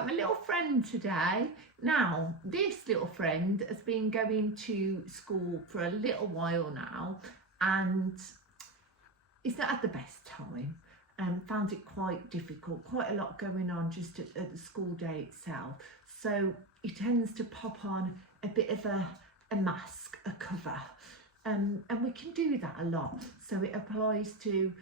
got my little friend today. Now, this little friend has been going to school for a little while now, and it's not had the best time. Found it quite difficult, quite a lot going on just at the school day itself. So he tends to pop on a bit of a mask, a cover, and we can do that a lot. So it applies to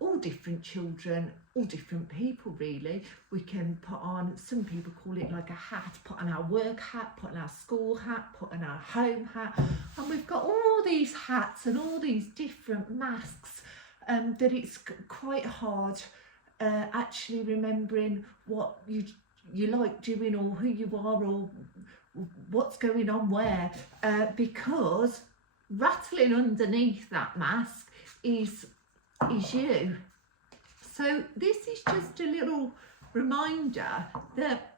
all different children, all different people really. We can put on, some people call it like a hat, put on our work hat, put on our school hat, put on our home hat, and we've got all these hats and all these different masks that it's quite hard actually remembering what you like doing or who you are or what's going on where, because rattling underneath that mask is you. So this is just a little reminder that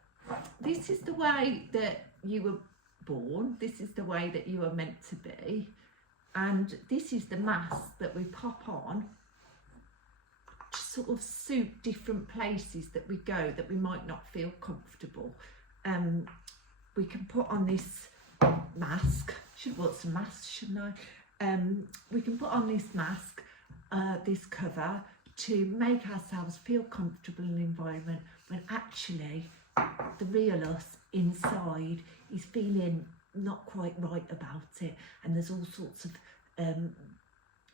this is the way that you were born, this is the way that you are meant to be, and this is the mask that we pop on to sort of suit different places that we go that we might not feel comfortable. We can put on this mask, should have bought some masks, shouldn't I? We can put on this mask, this cover, to make ourselves feel comfortable in the environment when actually the real us inside is feeling not quite right about it, and there's all sorts of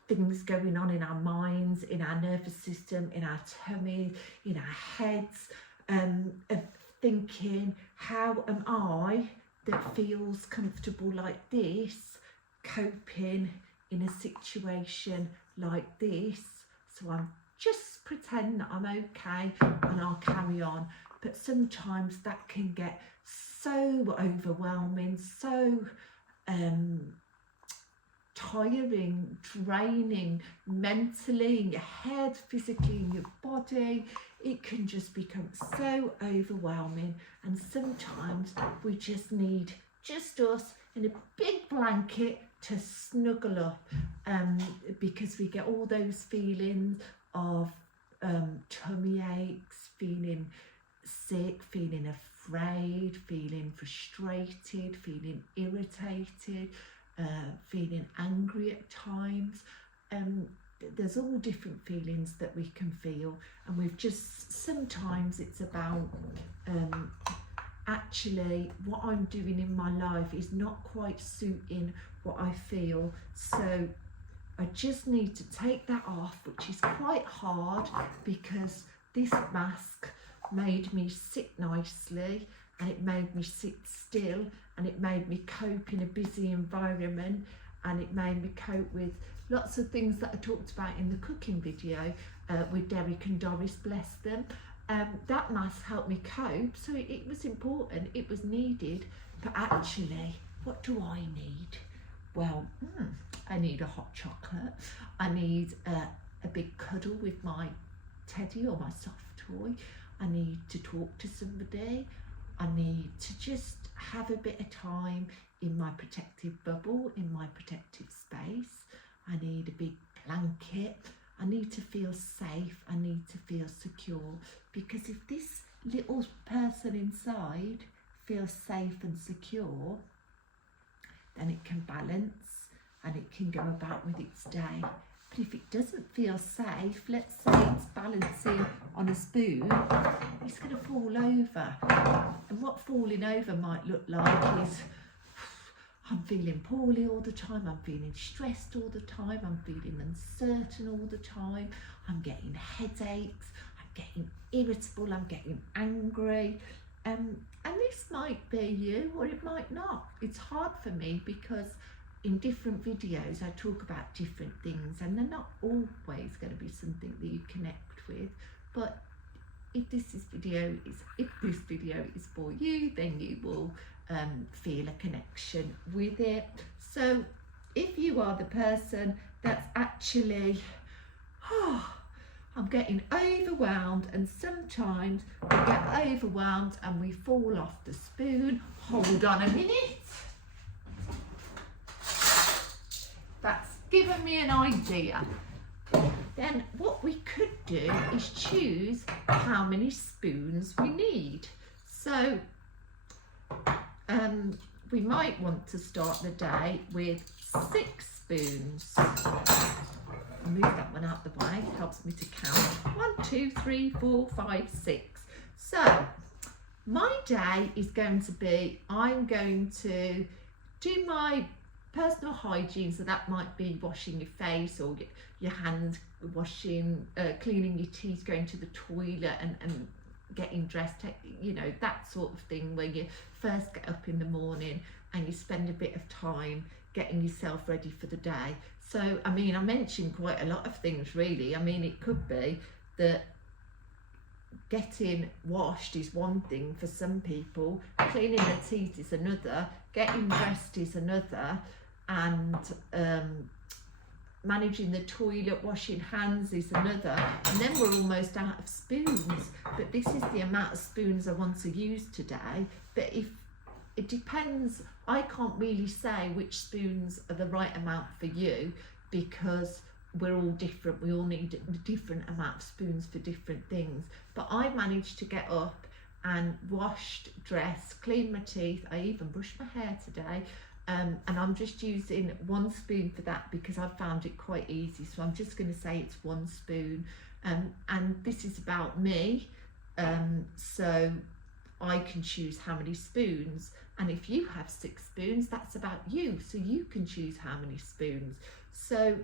things going on in our minds, in our nervous system, in our tummy, in our heads, of thinking, how am I that feels comfortable like this, coping in a situation like this, so I'm just pretend that I'm okay and I'll carry on. But sometimes that can get so overwhelming, so tiring, draining, mentally, in your head, physically, in your body. It can just become so overwhelming, and sometimes we just need just us in a big blanket to snuggle up, because we get all those feelings of tummy aches, feeling sick, feeling afraid, feeling frustrated, feeling irritated, feeling angry at times. There's all different feelings that we can feel, and we've just, sometimes it's about actually what I'm doing in my life is not quite suiting what I feel, so I just need to take that off, which is quite hard because this mask made me sit nicely, and it made me sit still, and it made me cope in a busy environment, and it made me cope with lots of things that I talked about in the cooking video with Derek and Doris, bless them. That mask helped me cope, so it was important, it was needed. But actually, what do I need? Well, I need a hot chocolate, I need a big cuddle with my teddy or my soft toy, I need to talk to somebody, I need to just have a bit of time in my protective bubble, in my protective space. I need a big blanket, I need to feel safe, I need to feel secure, because if this little person inside feels safe and secure, then it can balance and it can go about with its day. But if it doesn't feel safe, let's say it's balancing on a spoon, it's going to fall over. And what falling over might look like is, I'm feeling poorly all the time, I'm feeling stressed all the time, I'm feeling uncertain all the time, I'm getting headaches, I'm getting irritable, I'm getting angry. And this might be you, or it might not. It's hard for me because in different videos I talk about different things, and they're not always going to be something that you connect with. But if this video is for you, then you will feel a connection with it. So if you are the person that's actually, I'm getting overwhelmed, and sometimes we get overwhelmed and we fall off the spoon. Hold on a minute. That's given me an idea. Then what we could do is choose how many spoons we need. So we might want to start the day with 6 spoons. I'll move that one out the way, it helps me to count. 1, 2, 3, 4, 5, 6. So my day is going to be, I'm going to do my personal hygiene, so that might be washing your face or your hand washing, cleaning your teeth, going to the toilet and getting dressed, you know, that sort of thing, where you first get up in the morning and you spend a bit of time getting yourself ready for the day. So I mean, I mentioned quite a lot of things really. I mean, it could be that getting washed is one thing for some people, cleaning their teeth is another, getting dressed is another, and managing the toilet, washing hands is another, and then we're almost out of spoons. But this is the amount of spoons I want to use today. But if it depends, I can't really say which spoons are the right amount for you, because we're all different. We all need a different amount of spoons for different things. But I managed to get up and washed, dressed, cleaned my teeth. I even brushed my hair today. And I'm just using 1 spoon for that because I've found it quite easy. So I'm just going to say it's 1 spoon. And this is about me. So I can choose how many spoons. And if you have 6 spoons, that's about you. So you can choose how many spoons. So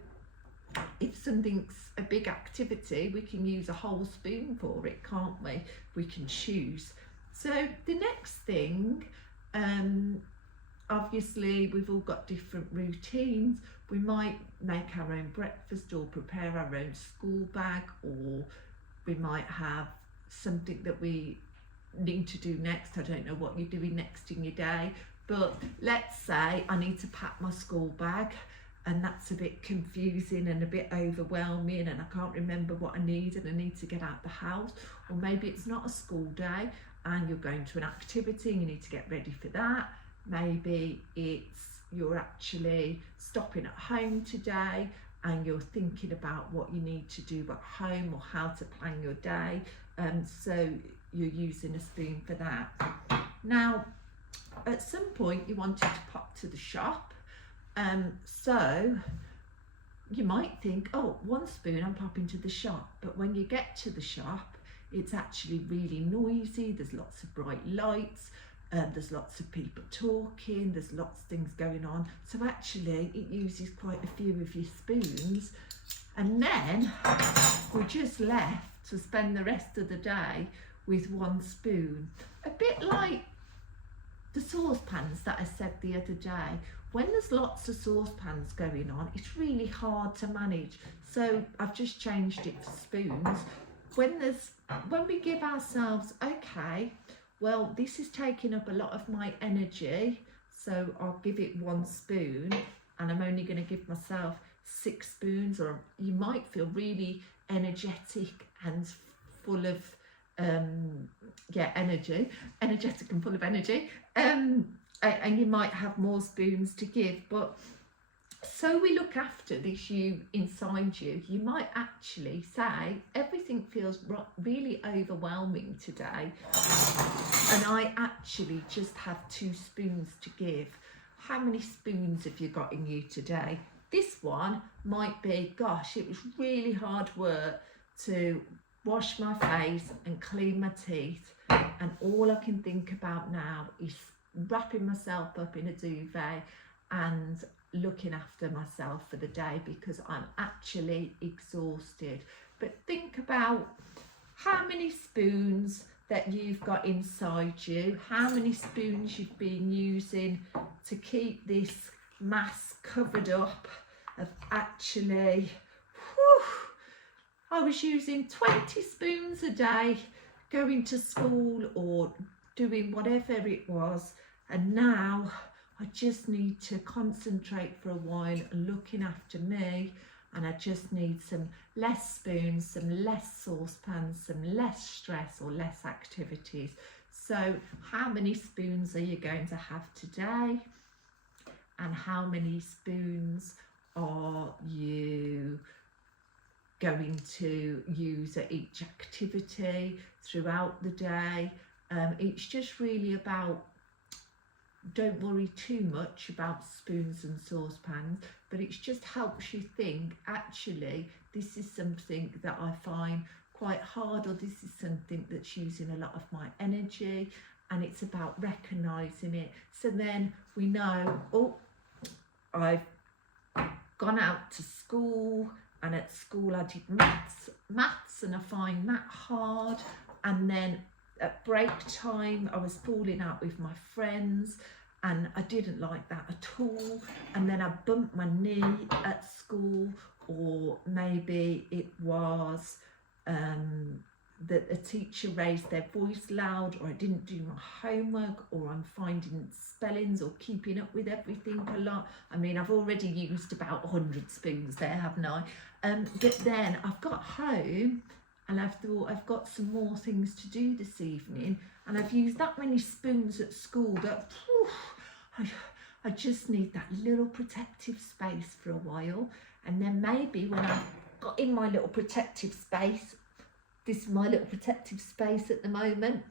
if something's a big activity, we can use a whole spoon for it, can't we? We can choose. So the next thing, obviously we've all got different routines. We might make our own breakfast or prepare our own school bag, or we might have something that we need to do next. I don't know what you're doing next in your day, but let's say I need to pack my school bag, and that's a bit confusing and a bit overwhelming, and I can't remember what I need, and I need to get out the house. Or maybe it's not a school day and you're going to an activity and you need to get ready for that. Maybe it's you're actually stopping at home today and you're thinking about what you need to do at home or how to plan your day. So you're using a spoon for that. Now, at some point you wanted to pop to the shop. So you might think, oh, 1 spoon, I'm popping to the shop. But when you get to the shop, it's actually really noisy. There's lots of bright lights. There's lots of people talking. There's lots of things going on. So actually it uses quite a few of your spoons. And then we're just left to spend the rest of the day with 1 spoon. A bit like the saucepans that I said the other day. When there's lots of saucepans going on, it's really hard to manage. So I've just changed it to spoons. When we give ourselves, okay, well, this is taking up a lot of my energy, so I'll give it 1 spoon, and I'm only going to give myself 6 spoons. Or you might feel really energetic and full of energetic and full of energy, and you might have more spoons to give. But so we look after this you inside you, you might actually say, everything feels really overwhelming today, and I actually just have 2 spoons to give. How many spoons have you got in you today? This one might be, gosh, it was really hard work to wash my face and clean my teeth, and all I can think about now is wrapping myself up in a duvet and looking after myself for the day, because I'm actually exhausted. But think about how many spoons that you've got inside you, how many spoons you've been using to keep this mass covered up of actually, I was using 20 spoons a day going to school or doing whatever it was, and now I just need to concentrate for a while and looking after me, and I just need some less spoons, some less saucepans, some less stress or less activities. So how many spoons are you going to have today? And how many spoons are you going to use at each activity throughout the day? It's just really about, don't worry too much about spoons and saucepans, but it just helps you think, actually, this is something that I find quite hard, or this is something that's using a lot of my energy, and it's about recognising it. So then we know, oh, I've gone out to school, and at school I did maths and I find that hard, and then at break time I was falling out with my friends and I didn't like that at all, and then I bumped my knee at school, or maybe it was that a teacher raised their voice loud, or I didn't do my homework, or I'm finding spellings or keeping up with everything a lot. I mean, I've already used about 100 spoons there, haven't I? But then I've got home and I've thought I've got some more things to do this evening, and I've used that many spoons at school that I just need that little protective space for a while. And then maybe when I've got in my little protective space, this is my little protective space at the moment,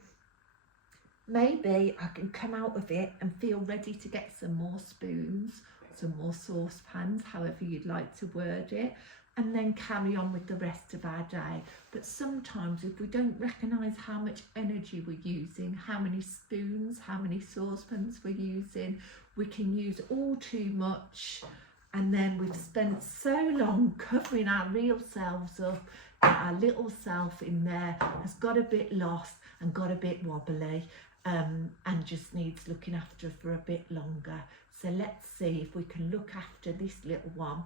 maybe I can come out of it and feel ready to get some more spoons, some more saucepans, however you'd like to word it, and then carry on with the rest of our day. But sometimes if we don't recognise how much energy we're using, how many spoons, how many saucepans we're using, we can use all too much, and then we've spent so long covering our real selves up that our little self in there has got a bit lost and got a bit wobbly, and just needs looking after for a bit longer. So let's see if we can look after this little one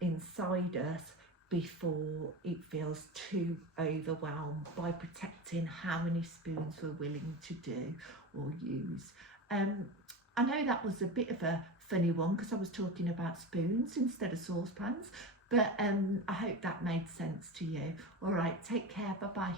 inside us before it feels too overwhelmed, by protecting how many spoons we're willing to do or use. I know that was a bit of a funny one because I was talking about spoons instead of saucepans, but I hope that made sense to you. All right, take care, bye-bye.